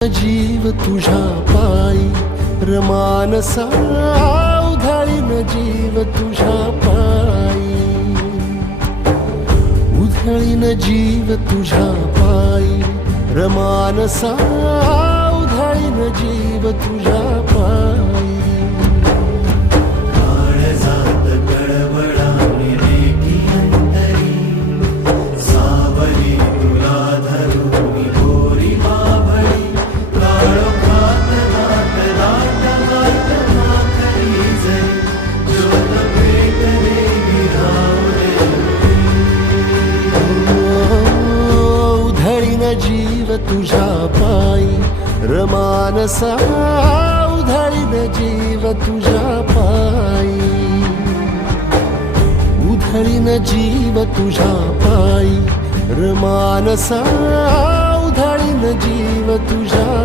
जीव तुझ्या पायी रमानसा उधळीन जीव तुझ्या पायी उधळीन जीव तुझ्या पायी रमानसा उधळीन जीव तुझ्या पायी काळजात कळवळाने रेगी अंतरी सावली तुला धरून गोरी माभळी काळोखात नाट नाट नाट माखली जरी ज्योत पेटले विरावले उधळीन जीव तुझ्या पायी रमानसा उधळीन जीव तुझ्या पायी उधळीन जीव तुझ्या पायी रमानसा उधळीन जीव तुझ्या